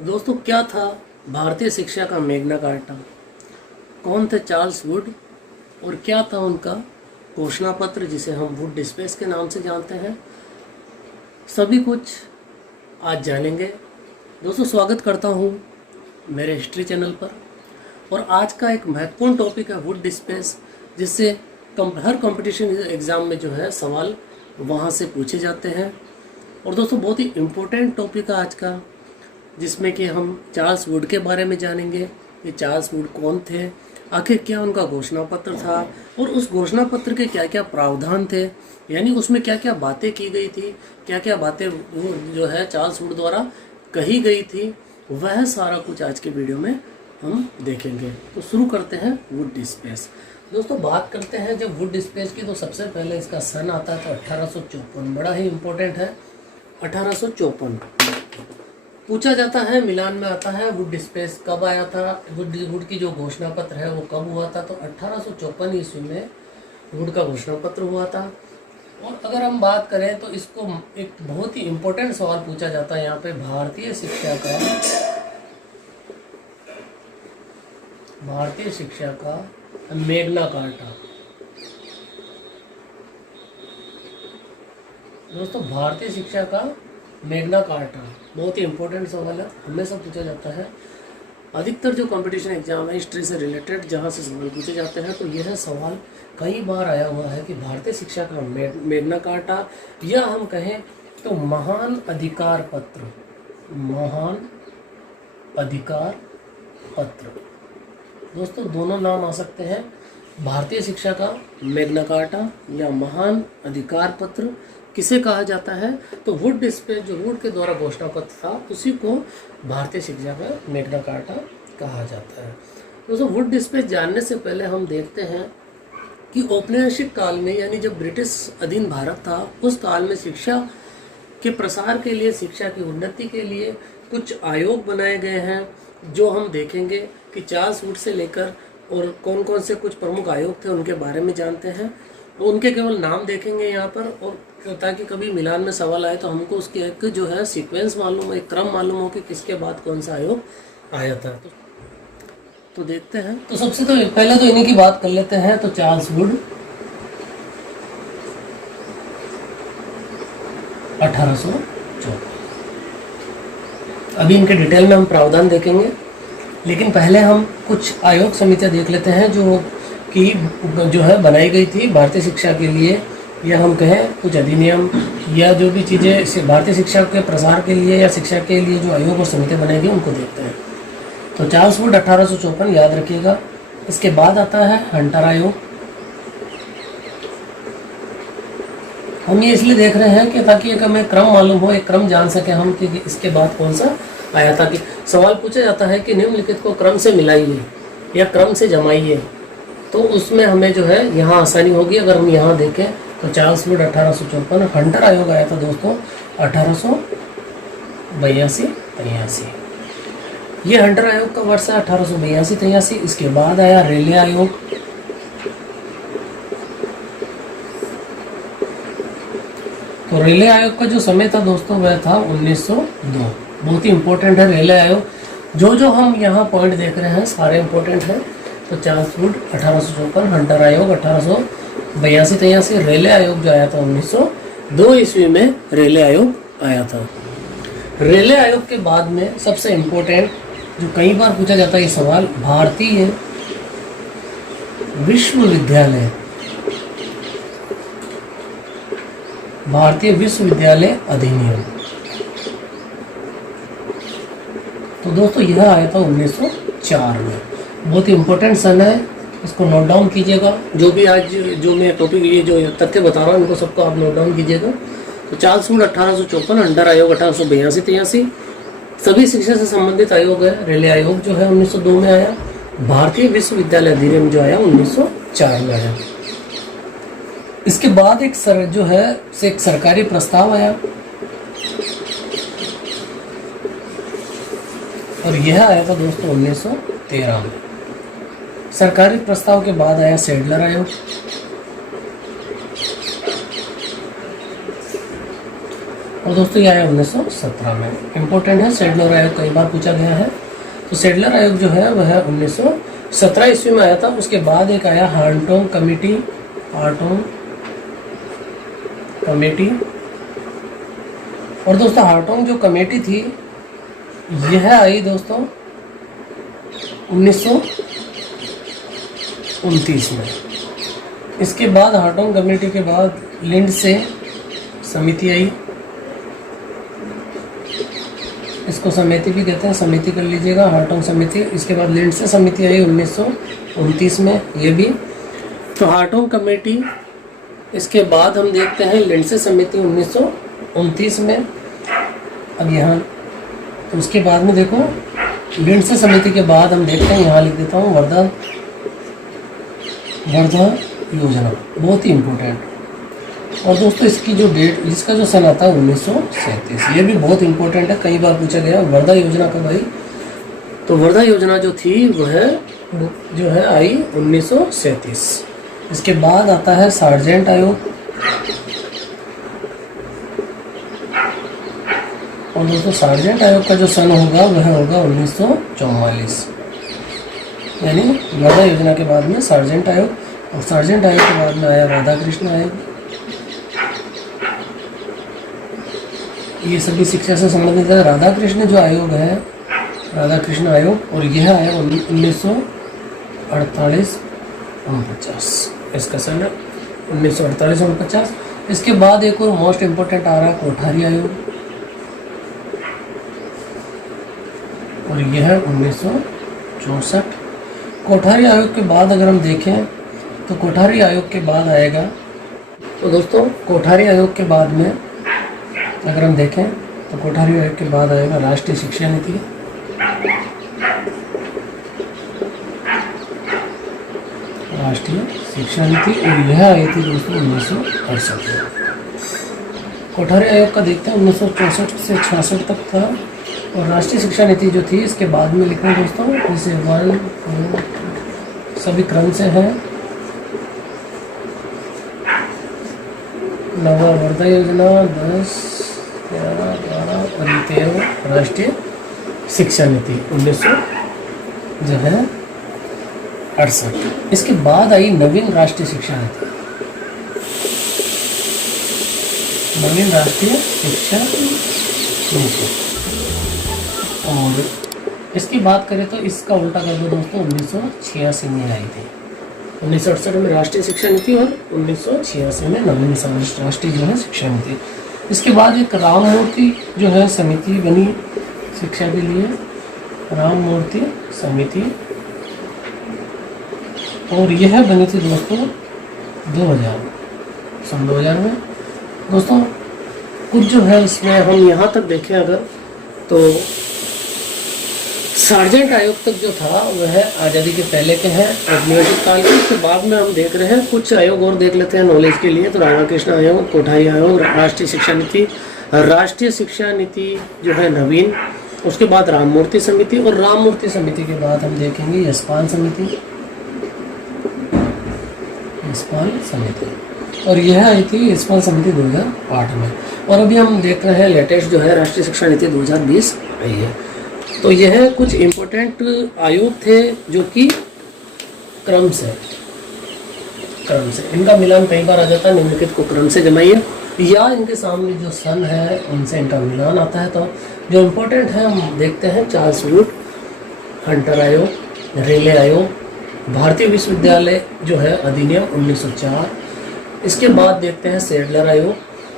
दोस्तों, क्या था भारतीय शिक्षा का मैग्ना कार्टा? कौन थे चार्ल्स वुड और क्या था उनका घोषणा पत्र जिसे हम वुड डिस्पेस के नाम से जानते हैं? सभी कुछ आज जानेंगे। दोस्तों, स्वागत करता हूँ मेरे हिस्ट्री चैनल पर। और आज का एक महत्वपूर्ण टॉपिक है वुड डिस्पेस, जिससे हर कंपटीशन एग्ज़ाम में जो है सवाल वहाँ से पूछे जाते हैं। और दोस्तों, बहुत ही इम्पोर्टेंट टॉपिक है आज का, जिसमें कि हम चार्ल्स वुड के बारे में जानेंगे। ये चार्ल्स वुड कौन थे, आखिर क्या उनका घोषणा पत्र था और उस घोषणा पत्र के क्या क्या प्रावधान थे, यानी उसमें क्या क्या बातें की गई थी, क्या क्या बातें जो है चार्ल्स वुड द्वारा कही गई थी, वह सारा कुछ आज के वीडियो में हम देखेंगे। तो शुरू करते हैं वुड डिस्पेस। दोस्तों, बात करते हैं जब वुड डिस्पेस की, तो सबसे पहले इसका सन आता है तो 1854, बड़ा ही इम्पोर्टेंट है। 1854 पूछा जाता है, मिलान में आता है वुड डिस्पेस कब आया था, वुड की जो घोषणा पत्र है वो कब हुआ था। तो 1854 ईस्वी में वुड का घोषणा पत्र हुआ था। और अगर हम बात करें तो इसको एक बहुत ही इम्पोर्टेंट सवाल पूछा जाता है यहाँ पे, भारतीय शिक्षा का मैग्ना कार्टा। दोस्तों, भारतीय शिक्षा का मैग्ना कार्टा बहुत ही इम्पोर्टेंट सवाल है, हमेशा पूछा जाता है। अधिकतर जो कंपटीशन एग्जाम है हिस्ट्री से रिलेटेड जहाँ से सवाल पूछे जाते हैं, तो यह सवाल कई बार आया हुआ है कि भारतीय शिक्षा का मैग्ना कार्टा, या हम कहें तो महान अधिकार पत्र, महान अधिकार पत्र। दोस्तों, दोनों नाम आ सकते हैं, भारतीय शिक्षा का मैग्ना कार्टा या महान अधिकार पत्र किसे कहा जाता है। तो वुड डिस्पेस जो वुड के द्वारा घोषणा पत्र था, उसी को भारतीय शिक्षा का मैग्ना कार्टा कहा जाता है। दोस्तों, वुड डिस्पेस जानने से पहले हम देखते हैं कि औपनिवेशिक काल में, यानी जब ब्रिटिश अधीन भारत था, उस काल में शिक्षा के प्रसार के लिए, शिक्षा की उन्नति के लिए कुछ आयोग बनाए गए हैं, जो हम देखेंगे कि चार्ल्स वुड से लेकर और कौन कौन से कुछ प्रमुख आयोग थे उनके बारे में जानते हैं। उनके केवल नाम देखेंगे यहाँ पर, और ताकि कभी मिलान में सवाल आए तो हमको उसके एक जो है सीक्वेंस मालूम हो, एक क्रम मालूम हो कि किसके बाद कौन सा आयोग आया था। तो देखते हैं। तो सबसे तो पहले तो इन्हीं की बात कर लेते हैं। तो चार्ल्स वुड 1854, अभी इनके डिटेल में हम प्रावधान देखेंगे, लेकिन पहले हम कुछ आयोग समितियां देख लेते हैं जो है बनाई गई थी भारतीय शिक्षा के लिए, या हम कहें कुछ अधिनियम या जो भी चीज़ें भारतीय शिक्षा के प्रसार के लिए या शिक्षा के लिए जो आयोग और समितियां बनाई गई, उनको देखते हैं। तो चार्ल्स वुड 1854 याद रखिएगा। इसके बाद आता है हंटर आयोग। हम ये इसलिए देख रहे हैं कि ताकि एक हमें क्रम मालूम हो, एक क्रम जान सके हम कि इसके बाद कौन सा आया था। कि सवाल पूछा जाता है कि निम्नलिखित को क्रम से मिलाइए या क्रम से जमाइए, तो उसमें हमें जो है यहाँ आसानी होगी। अगर हम यहाँ देखें तो चार्ल्स वुड 1854, हंटर आयोग आया था दोस्तों 1882-83। ये हंटर आयोग का वर्ष है 1882-83। इसके बाद आया रेले आयोग। तो रेले आयोग का जो समय था दोस्तों वह था 1902। बहुत ही इंपॉर्टेंट है रेले आयोग। जो हम यहाँ पॉइंट देख रहे हैं सारे इंपॉर्टेंट हैं। तो चार्ल्स वुड 1854, हंटर आयोग 1882-83, रेले आयोग जो आया था 1902 ईस्वी में रेले आयोग आया था। रेले आयोग के बाद में सबसे इम्पोर्टेंट जो कई बार पूछा जाता है ये सवाल, भारतीय विश्वविद्यालय अधिनियम। तो दोस्तों, यह आया था 1904 में। बहुत ही इम्पोर्टेंट सन है, इसको नोट डाउन कीजिएगा। जो भी आज जो मैं टॉपिक ये जो तथ्य बता रहा हूँ इनको सबको आप नोट डाउन कीजिएगा। तो चार्ल्स वुड 1854, हंटर आयोग 1882-83, सभी शिक्षा से संबंधित आयोग है। रेले आयोग जो है 1902 में आया। भारतीय विश्वविद्यालय अधिनियम जो आया 1904 में आया। इसके बाद एक सरकारी प्रस्ताव आया, और यह आया था दोस्तों 1913 में। सरकारी प्रस्ताव के बाद आया सैडलर आयोग। और दोस्तों ये आया 1917 में। इम्पोर्टेंट है, सेडलर आयोग कई बार पूछा गया है। तो सेडलर आयोग जो है वह 1917 ईस्वी में आया था। उसके बाद एक आया हार्टोंग कमेटी, हार्टोंग कमेटी। और दोस्तों हार्टोंग जो कमेटी थी यह आई दोस्तों 1929 में। इसके बाद हार्टोंग कमेटी के बाद लिंडसे समिति आई, इसको समिति भी कहते हैं, समिति कर लीजिएगा, हार्टोंग समिति। इसके बाद लिंडसे समिति आई 1929 में, ये भी। तो हार्टोंग कमेटी, इसके बाद हम देखते हैं लिंडसे समिति 1929 में। अब यहाँ तो उसके बाद में देखो लिंडसे समिति के बाद हम देखते हैं, यहाँ लिख देता हूँ वर्धा योजना, बहुत ही इम्पोर्टेंट। और दोस्तों इसकी जो डेट, इसका जो सन आता है 1937, ये भी बहुत इंपॉर्टेंट है, कई बार पूछा गया। वर्धा योजना कब आई? तो वर्धा योजना जो थी वह जो है आई 1937। इसके बाद आता है सार्जेंट आयोग, और दोस्तों सार्जेंट आयोग का जो सन होगा वह होगा 1944, यानी वर्धा योजना के बाद में सार्जेंट आयोग। और सार्जेंट आयोग के बाद में आया राधा कृष्ण आयोग। ये सभी शिक्षा से संबंधित है। राधा कृष्ण जो आयोग है, राधा कृष्ण आयोग, और यह आया 1948-49, इसका सन 1948-49। इसके बाद एक और मोस्ट इम्पोर्टेंट आ रहा है कोठारी आयोग, और यह है 1964। कोठारी आयोग के बाद अगर हम देखें तो कोठारी आयोग के बाद आएगा, तो दोस्तों कोठारी आयोग के बाद में अगर हम देखें तो कोठारी आयोग के बाद आएगा राष्ट्रीय शिक्षा नीति। राष्ट्रीय शिक्षा नीति, और यह आई थी दोस्तों 1968 में। कोठारी आयोग का देखते हैं 1964 से 66 तक था। और राष्ट्रीय शिक्षा नीति जो थी इसके बाद में लिखना दोस्तों, जैसे सभी क्रम से है। नवा वर्धा योजना 10, 11, 12 और 13 राष्ट्रीय शिक्षा नीति 1968। इसके बाद आई नवीन राष्ट्रीय शिक्षा नीति, नवीन राष्ट्रीय शिक्षा नीति। और इसकी बात करें तो इसका उल्टा कर दो दोस्तों, 1986 में आई थी। 1968 में राष्ट्रीय शिक्षा नीति और 1986 में नवीन राष्ट्रीय जो है शिक्षा नीति। इसके बाद एक राम मूर्ति जो है समिति बनी शिक्षा के लिए, राम मूर्ति समिति, और यह बनी थी दोस्तों 2000 में। दोस्तों कुछ जो है इसमें हम यहाँ तक देखें अगर, तो सार्जेंट आयोग तक जो था वह आज़ादी के पहले के हैं, औपनिवेशिक काल के। उसके बाद में हम देख रहे हैं कुछ आयोग और देख लेते हैं नॉलेज के लिए। तो राधाकृष्ण आयोग, कोठारी आयोग, राष्ट्रीय शिक्षा नीति, राष्ट्रीय शिक्षा नीति जो है नवीन, उसके बाद राममूर्ति समिति, और राममूर्ति समिति के बाद हम देखेंगे यशपाल समिति, यशपाल समिति, और यह आई थी यशपाल समिति 2008 में। और अभी हम देख रहे हैं लेटेस्ट जो है राष्ट्रीय शिक्षा नीति 2020 आई है। तो यह कुछ इम्पोर्टेंट आयोग थे जो कि क्रम से इनका मिलान कई बार आ जाता है, निम्नलिखित को क्रम से जमाइए, या इनके सामने जो सन है उनसे इनका मिलान आता है। तो जो इम्पोर्टेंट है हम देखते हैं, चार्ल्स वुड, हंटर आयोग, रेले आयोग, भारतीय विश्वविद्यालय जो है अधिनियम 1904। इसके बाद देखते हैं सेडलर आयोग,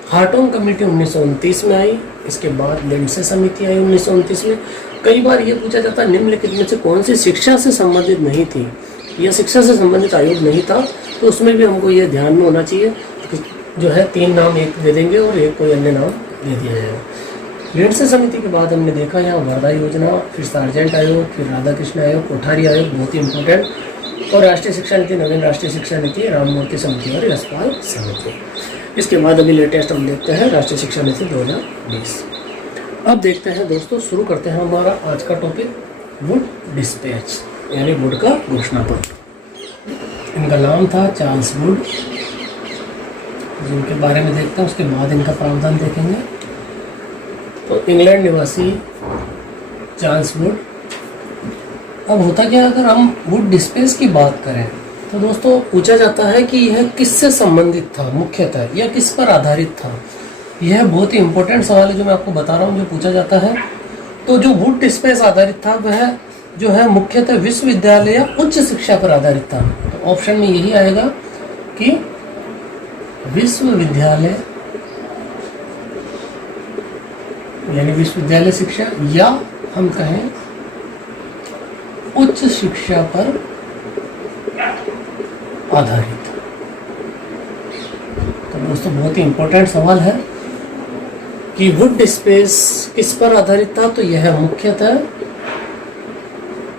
हार्टोंग कमेटी 1929 में आई। इसके बाद लिंडसे समिति आई 1929 में। कई बार ये पूछा जाता है निम्नलिखित में से कौन सी शिक्षा से संबंधित नहीं थी, या शिक्षा से संबंधित आयोग नहीं था, तो उसमें भी हमको ये ध्यान में होना चाहिए कि जो है 3 नाम एक दे देंगे और एक कोई अन्य नाम दे दिया जाएगा। लिंडसे समिति के बाद हमने देखा यहाँ वर्धा योजना, फिर सार्जेंट आयोग, फिर राधा कृष्ण आयोग, कोठारी आयोग, बहुत ही इंपॉर्टेंट, और राष्ट्रीय शिक्षा नीति, नवीन राष्ट्रीय शिक्षा नीति, राममूर्ति समिति और यशपाल समिति। इसके बाद अभी लेटेस्ट हम देखते हैं राष्ट्रीय शिक्षा नीति 2020। अब देखते हैं दोस्तों, शुरू करते हैं हमारा आज का टॉपिक, वुड डिस्पैच, यानी वुड का घोषणा पत्र। इनका नाम था चार्ल्स वुड, जिनके बारे में देखते हैं, उसके बाद इनका प्रावधान देखेंगे। तो इंग्लैंड निवासी चार्ल्स वुड। अब होता क्या, अगर हम वुड डिस्पेस की बात करें तो दोस्तों पूछा जाता है कि यह किससे संबंधित था मुख्यतः, या किस पर आधारित था। यह बहुत ही इंपॉर्टेंट सवाल है जो मैं आपको बता रहा हूँ, जो पूछा जाता है। तो जो वुड डिस्पेस आधारित था वह जो है मुख्यतः विश्वविद्यालय या उच्च शिक्षा पर आधारित था। तो ऑप्शन में यही आएगा कि विश्वविद्यालय यानी विश्वविद्यालय शिक्षा, या हम कहें उच्च शिक्षा पर आधारित। तो दोस्तों बहुत ही इंपॉर्टेंट सवाल है कि वुड डिस्पेस किस पर आधारित था। तो यह मुख्यतः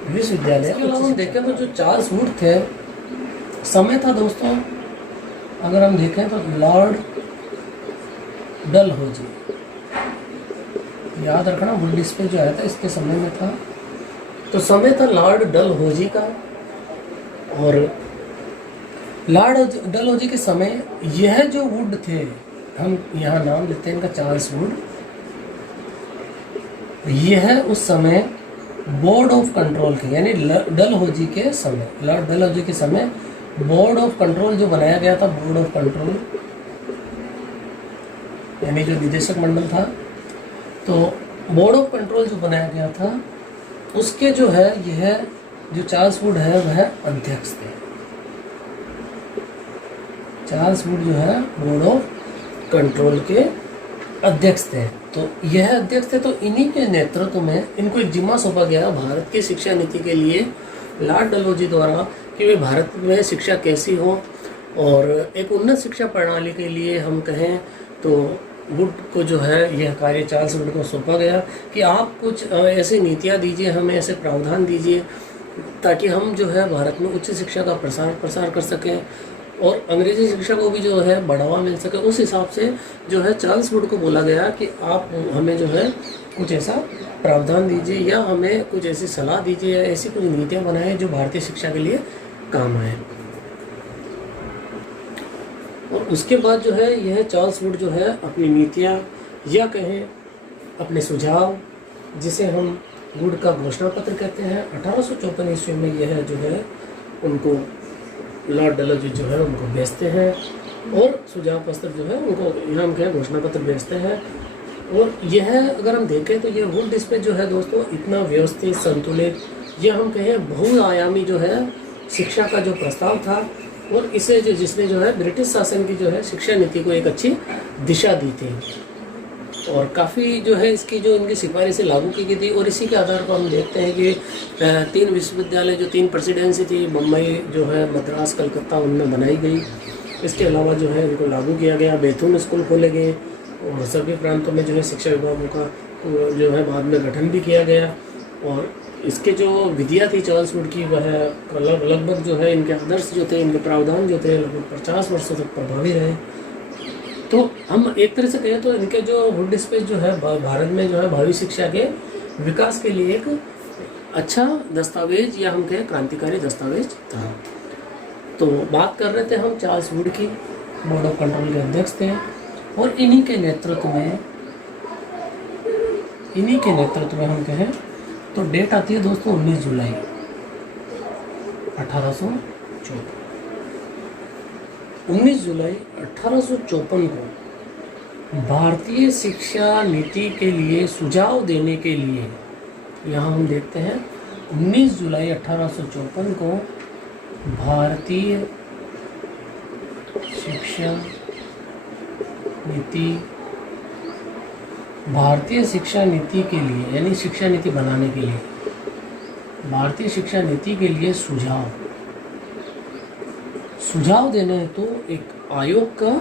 विश्वविद्यालय। इसके अलावा हम देखें तो जो चार्ल्स वुड थे, समय था दोस्तों, अगर हम देखें तो लॉर्ड डलहौजी, याद रखना वुड डिस्पेस जो आया था इसके समय में था। तो समय था लॉर्ड डलहौजी का, और लॉर्ड डलहौजी के समय यह जो वुड थे, हम यहाँ नाम लेते हैं इनका चार्ल्स वुड, यह उस समय बोर्ड ऑफ कंट्रोल के, यानी डलहौजी के समय, लॉर्ड डलहौजी के समय बोर्ड ऑफ कंट्रोल जो बनाया गया था, बोर्ड ऑफ कंट्रोल यानी जो निदेशक मंडल था, तो बोर्ड ऑफ कंट्रोल जो बनाया गया था उसके जो है यह जो चार्ल्स वुड है वह अध्यक्ष थे। चार्ल्स वुड जो है बोर्ड ऑफ कंट्रोल के अध्यक्ष थे। तो यह अध्यक्ष थे, तो इन्हीं के नेतृत्व में इनको एक जिम्मा सौंपा गया भारत की शिक्षा नीति के लिए लॉर्ड डलहौजी द्वारा, कि वे भारत में शिक्षा कैसी हो, और एक उन्नत शिक्षा प्रणाली के लिए हम कहें तो वुड को जो है यह कार्य चार्ल्स वुड को सौंपा गया कि आप कुछ ऐसी नीतियाँ दीजिए, हमें ऐसे प्रावधान दीजिए ताकि हम जो है भारत में उच्च शिक्षा का प्रसार कर सकें और अंग्रेजी शिक्षा को भी जो है बढ़ावा मिल सके। उस हिसाब से जो है चार्ल्स वुड को बोला गया कि आप हमें जो है कुछ ऐसा प्रावधान दीजिए, या हमें कुछ ऐसी सलाह दीजिए, या ऐसी कुछ नीतियाँ बनाएं जो भारतीय शिक्षा के लिए काम आए। और उसके बाद जो है यह चार्ल्स वुड जो है अपनी नीतियाँ या कहें अपने सुझाव, जिसे हम वुड का घोषणा पत्र कहते हैं, 1854 ईस्वी में यह जो है उनको लॉर्ड डलहौजी जो है उनको भेजते हैं, और सुझाव पत्र जो है उनको यहाँ हम कहें घोषणा पत्र भेजते हैं। और यह अगर हम देखें तो यह वुड डिस्पेस जो है दोस्तों इतना व्यवस्थित, संतुलित, या हम कहें बहुआयामी जो है शिक्षा का जो प्रस्ताव था, और इसे जिसने जो है ब्रिटिश शासन की जो है शिक्षा नीति को एक अच्छी दिशा दी थी, और काफ़ी जो है इसकी जो इनकी सिफारिशें लागू की गई थी। और इसी के आधार पर हम देखते हैं कि 3 विश्वविद्यालय जो 3 प्रेसिडेंसी थी, मुंबई जो है, मद्रास, कलकत्ता, उनमें बनाई गई। इसके अलावा जो है इनको लागू किया गया, बैथून स्कूल खोले गए, और सभी प्रांतों में जो है शिक्षा विभागों का जो है बाद में गठन भी किया गया। और इसके जो विधियाँ थी चार्ल्स वुड की, वह लगभग जो है इनके आदर्श जो थे, इनके प्रावधान जो थे, लगभग 50 वर्षों तक प्रभावी रहे। तो हम एक तरह से कहें तो इनके जो वुड डिस्पेस जो है भारत में जो है भावी शिक्षा के विकास के लिए एक अच्छा दस्तावेज, या हम कहें क्रांतिकारी दस्तावेज था। तो बात कर रहे थे हम चार्ल्स वुड की, बोर्ड ऑफ कंट्रोल के अध्यक्ष थे, और इन्हीं के नेतृत्व में हम कहें तो डेट आती है दोस्तों 19 जुलाई 1854। 19 जुलाई 1854 को भारतीय शिक्षा नीति के लिए सुझाव देने के लिए, यहाँ हम देखते हैं 19 जुलाई 1854 को भारतीय शिक्षा नीति के लिए, यानी शिक्षा नीति बनाने के लिए, भारतीय शिक्षा नीति के लिए सुझाव देने हेतु तो एक आयोग का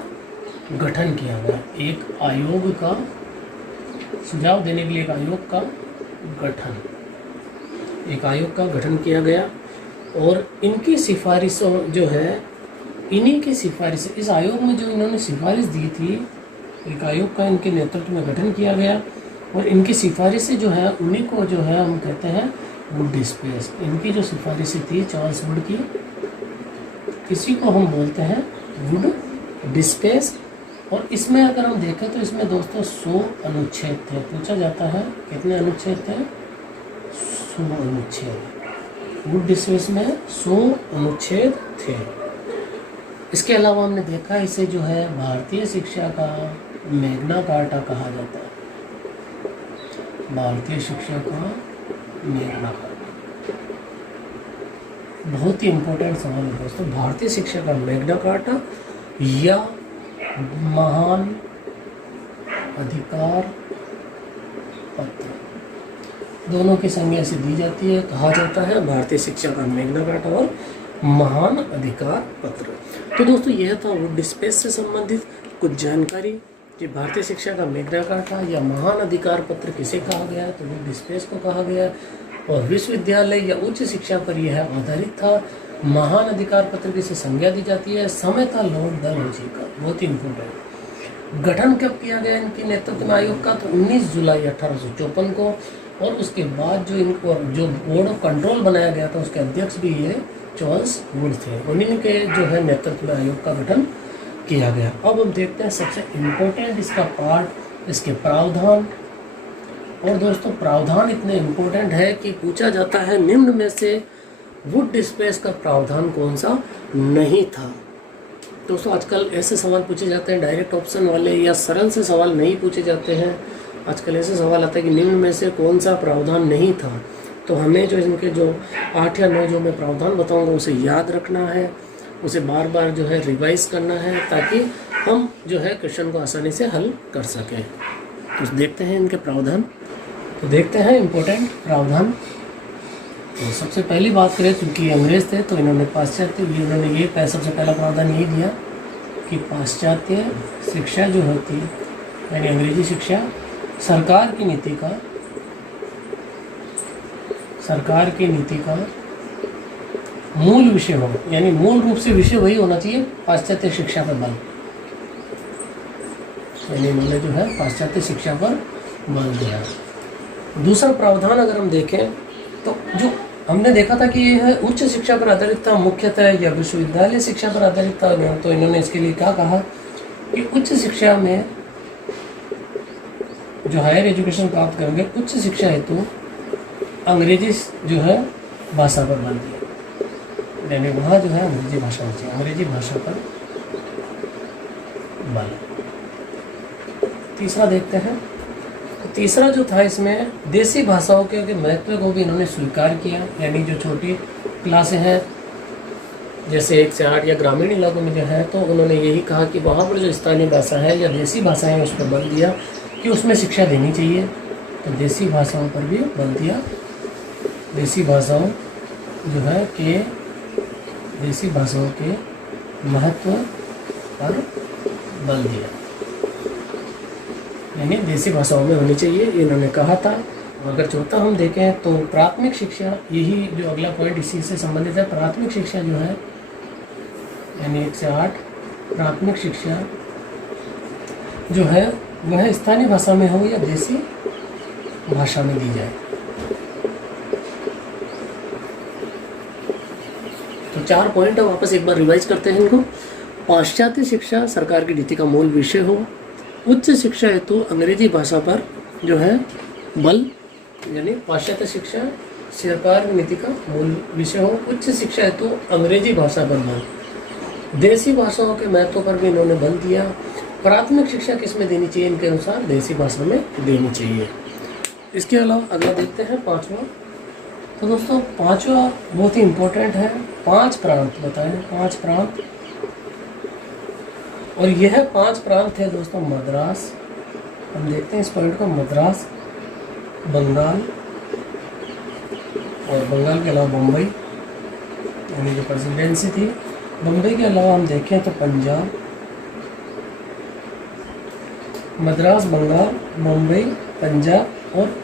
गठन किया गया। सुझाव देने के लिए एक आयोग का गठन किया गया, और इनकी सिफारिशों जो है, इन्हीं की सिफारिश, इस आयोग में जो इन्होंने सिफारिश दी थी, एक आयोग का इनके नेतृत्व में गठन किया गया, और इनकी सिफारिशें जो है उन्हीं को जो है हम कहते हैं वुड डिस्पेस। इनकी जो सिफारिशें थी चार्ल्स वुड की, इसी को हम बोलते हैं वुड डिस्पेस, और इसमें अगर हम देखें तो इसमें दोस्तों 100 अनुच्छेद थे। पूछा जाता है कितने अनुच्छेद थे? 100 अनुच्छेद। वुड डिस्पेस में 100 अनुच्छेद थे। इसके अलावा हमने देखा इसे जो है भारतीय शिक्षा का मैग्ना कार्टा कहा जाता है। भारतीय शिक्षा का मैग्ना कार्टा बहुत ही इम्पोर्टेंट सवाल है दोस्तों। भारतीय शिक्षा का मैग्ना कार्टा या महान अधिकार पत्र, दोनों की संज्ञा ऐसी दी जाती है। कहा जाता है भारतीय शिक्षा का मैग्ना कार्टा और महान अधिकार पत्र। तो दोस्तों यह था वुड डिस्पेस से संबंधित कुछ जानकारी कि भारतीय शिक्षा का मैग्ना कार्टा या महान अधिकार पत्र किसे कहा गया है, तो वुड डिस्पेस को कहा गया है। और विश्वविद्यालय या उच्च शिक्षा पर यह आधारित था। महान अधिकार पत्र की से संज्ञा दी जाती है। समय था लॉर्ड डलहौजी का, बहुत ही इम्पोर्टेंट। गठन कब किया गया इनकी नेतृत्व में आयोग का, तो 19 जुलाई 1854 को। और उसके बाद जो इनको जो बोर्ड ऑफ कंट्रोल बनाया गया था उसके अध्यक्ष भी ये चार्ल्स वुड थे। उन्हीं के जो है नेतृत्व में आयोग का गठन किया गया। अब हम देखते हैं सबसे इम्पोर्टेंट इसका पार्ट, इसके प्रावधान। और दोस्तों प्रावधान इतने इम्पोर्टेंट है कि पूछा जाता है निम्न में से वुड डिस्पेस का प्रावधान कौन सा नहीं था। दोस्तों आजकल ऐसे सवाल पूछे जाते हैं डायरेक्ट ऑप्शन वाले, या सरल से सवाल नहीं पूछे जाते हैं। आजकल ऐसे सवाल आता है कि निम्न में से कौन सा प्रावधान नहीं था। तो हमें जो इनके जो 8 या 9 जो मैं प्रावधान बताऊंगा उसे याद रखना है, उसे बार बार जो है रिवाइज करना है, ताकि हम जो है क्वेश्चन को आसानी से हल कर सकें। तो देखते हैं इनके प्रावधान। तो देखते हैं इम्पोर्टेंट प्रावधान। तो सबसे पहली बात करें, चूँकि अंग्रेज थे तो इन्होंने पाश्चात्य, इन्होंने ये सबसे पहला प्रावधान ये दिया कि पाश्चात्य शिक्षा जो होती है यानी अंग्रेजी शिक्षा सरकार की नीति का मूल विषय हो, यानी मूल रूप से विषय वही होना चाहिए पाश्चात्य शिक्षा पर बल। यानी इन्होंने जो है पाश्चात्य शिक्षा पर बल दिया। दूसरा प्रावधान अगर हम देखें तो जो हमने देखा था कि यह उच्च शिक्षा पर आधारित था मुख्यतः, या विश्वविद्यालय शिक्षा पर आधारित था। तो इन्होंने इसके लिए क्या कहा कि उच्च शिक्षा में जो हायर एजुकेशन प्राप्त करेंगे उच्च शिक्षा हेतु अंग्रेजी जो है भाषा पर बल दिया। यानी वहाँ जो है अंग्रेजी भाषा होती है, अंग्रेजी भाषा पर बल। तीसरा देखते हैं। तीसरा जो था इसमें देसी भाषाओं के महत्व को भी इन्होंने स्वीकार किया। यानी जो छोटी क्लासें हैं जैसे 1 से 8 या ग्रामीण इलाकों में जो है, तो उन्होंने यही कहा कि वहाँ पर जो स्थानीय भाषा है या देसी भाषाएं हैं उस पर बल दिया कि उसमें शिक्षा देनी चाहिए। तो देसी भाषाओं पर भी बल दिया। देसी भाषाओं जो है कि देसी भाषाओं के महत्व पर बल दिया, यानी देसी भाषाओं में होनी चाहिए, इन्होंने कहा था। अगर चौथा हम देखें तो प्राथमिक शिक्षा, यही जो अगला पॉइंट इसी से संबंधित है। प्राथमिक शिक्षा जो है यानी 1 से 8 प्राथमिक शिक्षा जो है वह स्थानीय भाषा में हो या देसी भाषा में दी जाए। तो 4 पॉइंट है, वापस एक बार रिवाइज करते हैं इनको। पाश्चात्य शिक्षा सरकार की नीति का मूल विषय हो, उच्च शिक्षा हेतु अंग्रेजी भाषा पर जो है बल, यानी पाश्चात्य शिक्षा सरकार की नीति का मूल विषय हो, उच्च शिक्षा हेतु अंग्रेजी भाषा पर बल, देसी भाषाओं के महत्व पर भी इन्होंने बल दिया। प्राथमिक शिक्षा किस में देनी चाहिए, इनके अनुसार देसी भाषा में देनी चाहिए। इसके अलावा अगला देखते हैं 5वां। तो दोस्तों 5वां बहुत ही इम्पोर्टेंट है। 5 प्रांत बताएं, 5 प्रांत। और यह 5 प्रांत है दोस्तों मद्रास, हम देखते हैं इस पॉइंट को, मद्रास, बंगाल और बंगाल के अलावा बम्बई, यानी जो प्रेसिडेंसी थी। बम्बई के अलावा हम देखें तो पंजाब, मद्रास, बंगाल, मुंबई, पंजाब और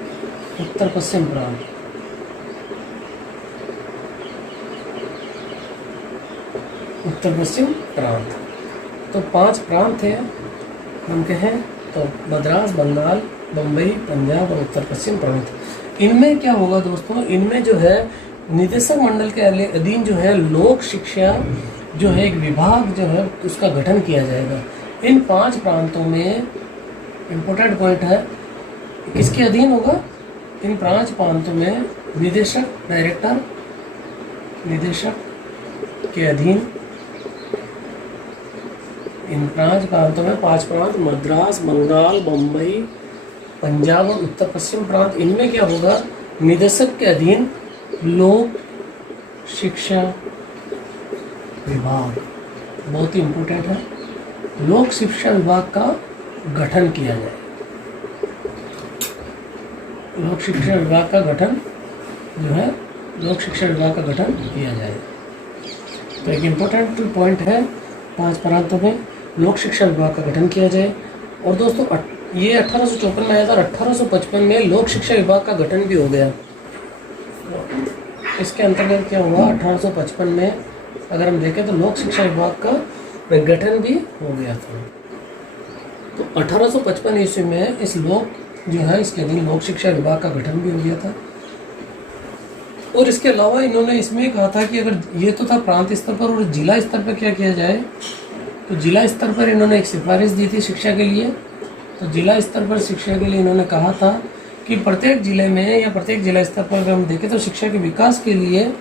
उत्तर पश्चिम प्रांत। उत्तर पश्चिम प्रांत, तो 5 प्रांत है हम कहें तो मद्रास, बंगाल, मुंबई, पंजाब और उत्तर पश्चिम प्रांत। इनमें क्या होगा दोस्तों, इनमें जो है निदेशक मंडल के अधीन जो है लोक शिक्षा जो है एक विभाग जो है उसका गठन किया जाएगा। इन 5 प्रांतों में इम्पोर्टेंट पॉइंट है, किसके अधीन होगा? इन 5 प्रांतों में निदेशक, डायरेक्टर, निदेशक के अधीन इन 5 प्रांतों में 5 प्रांत मद्रास, बंगाल, बम्बई, पंजाब और उत्तर पश्चिम प्रांत, इनमें क्या होगा? निदेशक के अधीन लोक शिक्षा विभाग, बहुत ही इम्पोर्टेंट है, लोक शिक्षा विभाग का गठन किया जाए। लोक शिक्षा विभाग का गठन जो है, लोक शिक्षा विभाग का गठन किया जाए। तो एक इम्पोर्टेंट पॉइंट है, 5 प्रांतों में लोक शिक्षा विभाग का गठन किया जाए। और दोस्तों ये 1854 में आया था और 1855 में लोक शिक्षा विभाग का गठन भी हो गया। इसके अंतर्गत क्या हुआ? 1855 में अगर हम देखें तो लोक शिक्षा विभाग का गठन भी हो गया था। तो 1855 ईस्वी में इस लोक जो है, इसके अधीन लोक शिक्षा विभाग का गठन भी हो गया था। और इसके अलावा इन्होंने इसमें कहा था कि अगर ये तो था प्रांत स्तर पर, और जिला स्तर पर क्या किया जाए, तो जिला स्तर पर इन्होंने एक सिफारिश दी थी शिक्षा के लिए। तो जिला स्तर पर शिक्षा के लिए इन्होंने कहा था कि प्रत्येक जिले में या प्रत्येक जिला स्तर पर अगर हम देखें तो शिक्षा के विकास के लिए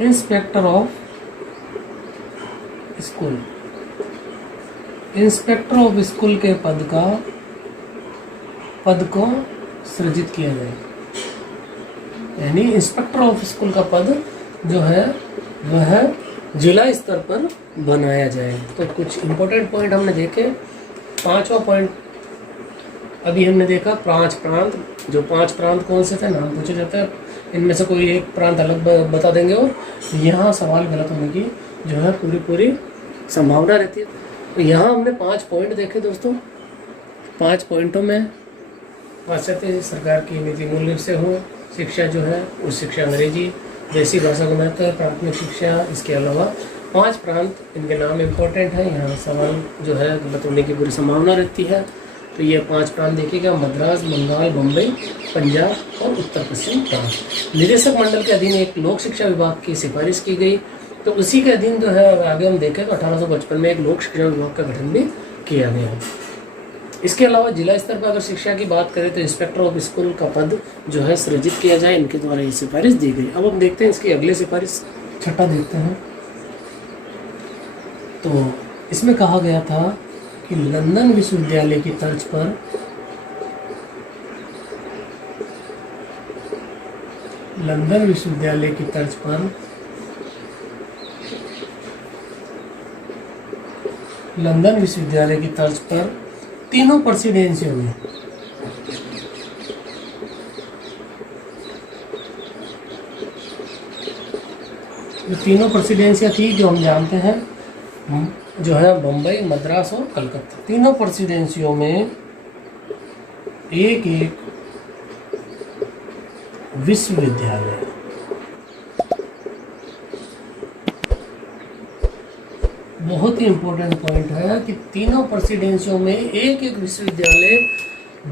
inspector of school, inspector of school के पद को सृजित किया जाए। यानी इंस्पेक्टर ऑफ स्कूल का पद जो है वह जिला स्तर पर बनाया जाए। तो कुछ इम्पोर्टेंट पॉइंट हमने देखे। 5वां पॉइंट अभी हमने देखा 5 प्रांत। जो 5 प्रांत कौन से थे, नाम पूछे जाते हैं, इनमें से कोई एक प्रांत अलग बता देंगे और यहाँ सवाल गलत होने की जो है पूरी संभावना रहती है। तो यहाँ हमने 5 पॉइंट देखे दोस्तों। 5 पॉइंटों में पाश्चात्य सरकार की नीति मूल्य से हो, शिक्षा जो है उस शिक्षा अंग्रेजी, देसी भाषा को महत्व, प्राथमिक शिक्षा, इसके अलावा 5 प्रांत, इनके नाम इम्पोर्टेंट है। यहाँ सवाल जो है गलत होने की पूरी संभावना रहती है। तो ये 5 प्रांत देखिएगा, मद्रास, बंगाल, बम्बई, पंजाब और उत्तर पश्चिम प्रांत। निदेशक मंडल के अधीन एक लोक शिक्षा विभाग की सिफारिश की गई। तो उसी के अधीन जो है आगे हम देखें तो 1855 में एक लोक शिक्षा विभाग का गठन भी किया गया। इसके अलावा जिला स्तर पर अगर शिक्षा की बात करें तो इंस्पेक्टर ऑफ स्कूल का पद जो है सृजित किया जाए, इनके द्वारा ये सिफारिश दी गई। अब हम देखते हैं इसकी अगले सिफारिश, छठा देखते हैं। तो इसमें कहा गया था कि लंदन विश्वविद्यालय की तर्ज पर लंदन विश्वविद्यालय की तर्ज पर तीनों प्रेसिडेंसियों में जो तीनों प्रेसिडेंसियां थी जो हम जानते हैं जो है बम्बई, मद्रास और कलकत्ता, तीनों प्रेसिडेंसियों में एक एक विश्वविद्यालय, बहुत ही इम्पोर्टेंट पॉइंट है कि तीनों प्रेसिडेंसियों में एक एक विश्वविद्यालय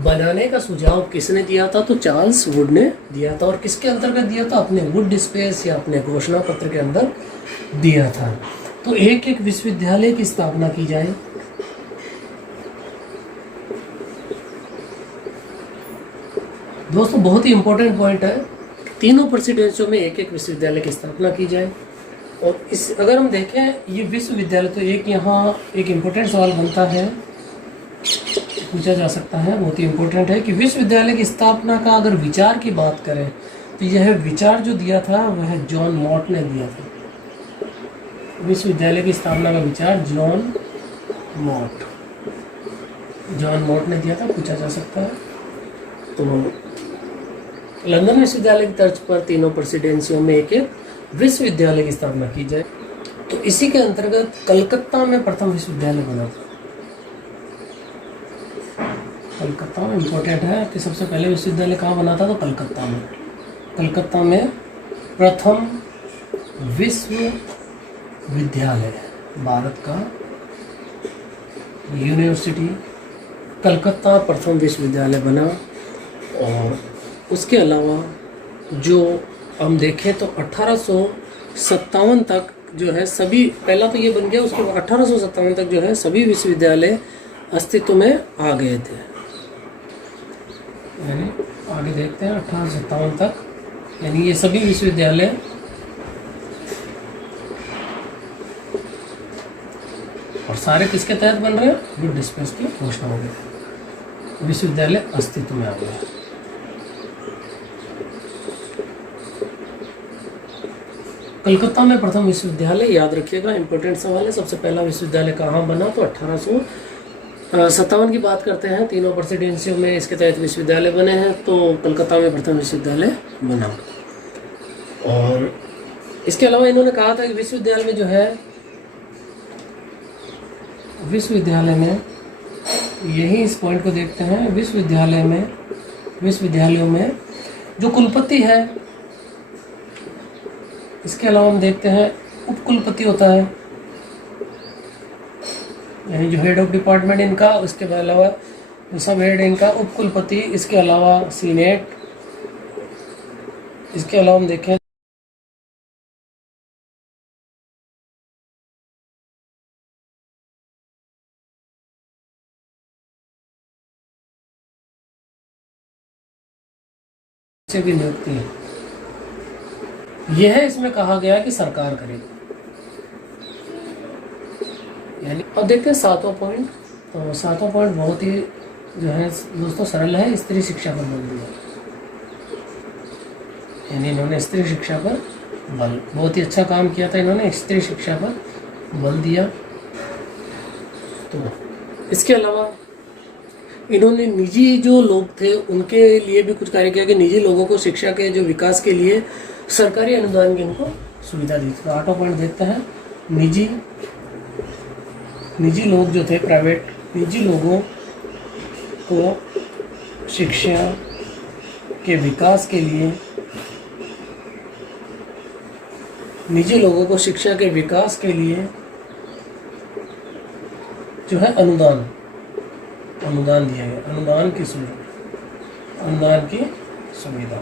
बनाने का सुझाव किसने दिया था? तो चार्ल्स वुड ने दिया था। और किसके अंतर्गत दिया था? अपने वुड डिस्पेस या अपने घोषणा पत्र के अंदर दिया था। तो एक एक विश्वविद्यालय की स्थापना की जाए। दोस्तों बहुत ही इम्पोर्टेंट पॉइंट है, तीनों प्रेसिडेंसियों में एक एक विश्वविद्यालय की स्थापना की जाए। और इस अगर हम देखें ये विश्वविद्यालय, तो एक यहाँ एक इम्पोर्टेंट सवाल बनता है, पूछा जा सकता है, बहुत ही इम्पोर्टेंट है कि विश्वविद्यालय की स्थापना का अगर विचार की बात करें तो यह विचार जो दिया था वह जॉन मॉट ने दिया था। विश्वविद्यालय की स्थापना का विचार जॉन मॉट ने दिया था, पूछा जा सकता है। तो लंदन विश्वविद्यालय की तर्ज पर तीनों प्रेसिडेंसियों में एक एक विश्वविद्यालय की स्थापना की जाए। तो इसी के अंतर्गत कलकत्ता में प्रथम विश्वविद्यालय बना था। कलकत्ता में इम्पोर्टेंट है कि सबसे पहले विश्वविद्यालय कहाँ बना था? तो कलकत्ता में प्रथम विश्वविद्यालय, भारत का यूनिवर्सिटी कलकत्ता प्रथम विश्वविद्यालय बना। और उसके अलावा जो हम देखें तो 1857 तक जो है सभी, पहला तो ये बन गया, उसके बाद 1857 तक जो है सभी विश्वविद्यालय अस्तित्व में आ गए थे। यानी आगे देखते हैं 1857 तक, यानी ये सभी विश्वविद्यालय और सारे किसके तहत बन रहे हैं? वुड डिस्पेंस की घोषणा हो गई, विश्वविद्यालय अस्तित्व में आ गया। कलकत्ता में प्रथम विश्वविद्यालय, याद रखिएगा इंपॉर्टेंट सवाल है। सबसे पहला विश्वविद्यालय कहाँ बना? तो 1857 की बात करते हैं। तीनों प्रेसिडेंसियों में इसके तहत विश्वविद्यालय बने हैं, तो कलकत्ता में प्रथम विश्वविद्यालय बना। और इसके अलावा इन्होंने कहा था कि विश्वविद्यालय में जो है, विश्वविद्यालय में यही इस पॉइंट को देखते हैं, विश्वविद्यालयों में जो कुलपति है, इसके अलावा हम देखते हैं उपकुलपति होता है, यानी जो हेड ऑफ डिपार्टमेंट इनका, उसके अलावा जो सब हेड इनका उपकुलपति, इसके अलावा सीनेट, इसके अलावा हम देखें भी नियुक्ति है, यह है इसमें कहा गया कि सरकार करेगी। यानी अब देखते हैं सातवां पॉइंट। तो सातवां पॉइंट बहुत ही जो है दोस्तों सरल है, स्त्री शिक्षा पर बल दिया। यानी इन्होंने स्त्री शिक्षा पर बल, बहुत ही अच्छा काम किया था इन्होंने, स्त्री शिक्षा पर बल दिया। तो इसके अलावा इन्होंने निजी जो लोग थे उनके लिए भी कुछ कार्य किया कि निजी लोगों को शिक्षा के जो विकास के लिए सरकारी अनुदान की इनको सुविधा दी। तो 8वां पॉइंट देखते हैं, निजी लोग जो थे, प्राइवेट निजी लोगों को शिक्षा के विकास के लिए, निजी लोगों को शिक्षा के विकास के लिए जो है अनुदान दिया गया, अनुदान की सुविधा।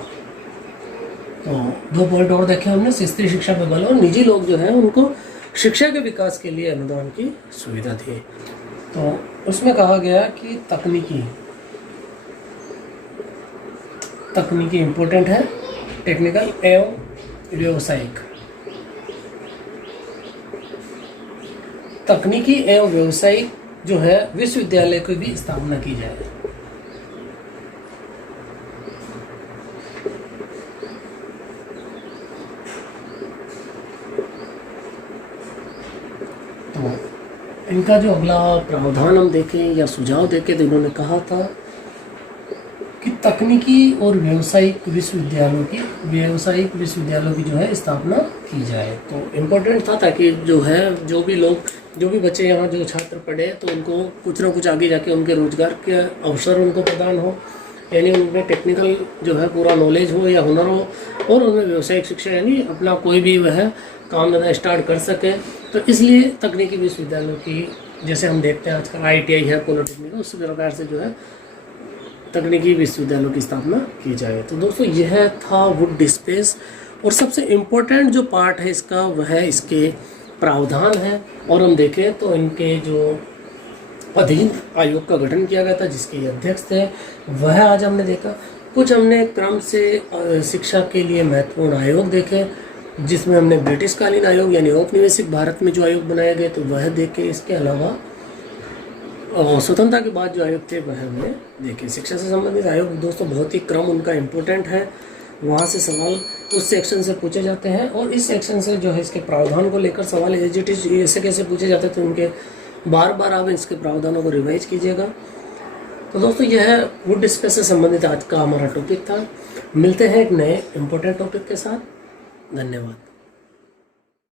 तो 2 पॉइंट और देखे हमने, स्त्री शिक्षा पर बल और निजी लोग जो है उनको शिक्षा के विकास के लिए अनुदान की सुविधा दी। तो उसमें कहा गया कि तकनीकी इम्पोर्टेंट है, टेक्निकल एवं व्यावसायिक, तकनीकी एवं व्यावसायिक जो है विश्वविद्यालय की भी स्थापना की जाए। तो इनका जो अगला प्रावधान हम देखें या सुझाव देखें, तो इन्होंने कहा था कि तकनीकी और व्यावसायिक विश्वविद्यालयों की जो है स्थापना की जाए। तो इम्पोर्टेंट था ताकि जो है जो भी बच्चे यहाँ जो छात्र पढ़े तो उनको कुछ ना कुछ आगे जाके उनके रोजगार के अवसर उनको प्रदान हो, यानी उनमें टेक्निकल जो है पूरा नॉलेज हो या हुनर हो, और उनमें व्यावसायिक शिक्षा यानी अपना कोई भी वह काम धंधा स्टार्ट कर सके। तो इसलिए तकनीकी विश्वविद्यालयों की, जैसे हम देखते हैं आजकल ITI है, पॉलिटेक्निक, उस प्रकार से जो है तकनीकी विश्वविद्यालयों की स्थापना की जाए। तो दोस्तों यह था वुड डिस्पेंस, और सबसे इम्पोर्टेंट जो पार्ट है इसका वह इसके प्रावधान है। और हम देखें तो इनके जो अधीन आयोग का गठन किया गया था जिसके अध्यक्ष थे वह आज हमने देखा। कुछ हमने क्रम से शिक्षा के लिए महत्वपूर्ण आयोग देखे, जिसमें हमने ब्रिटिश कालीन आयोग यानी औपनिवेशिक भारत में जो आयोग बनाए गए तो वह देखे। इसके अलावा स्वतंत्रता के बाद जो आयोग थे वह हमने देखे। शिक्षा से संबंधित आयोग दोस्तों बहुत ही क्रम उनका इम्पोर्टेंट है, वहाँ से सवाल उस सेक्शन से पूछे जाते हैं, और इस सेक्शन से जो है इसके प्रावधान को लेकर सवाल एज इट इज ऐसे कैसे पूछे जाते हैं, तो उनके बार बार आप इसके प्रावधानों को रिवाइज कीजिएगा। तो दोस्तों यह वुड डिस्पेंस से संबंधित आज का हमारा टॉपिक था। मिलते हैं एक नए इम्पोर्टेंट टॉपिक के साथ। धन्यवाद।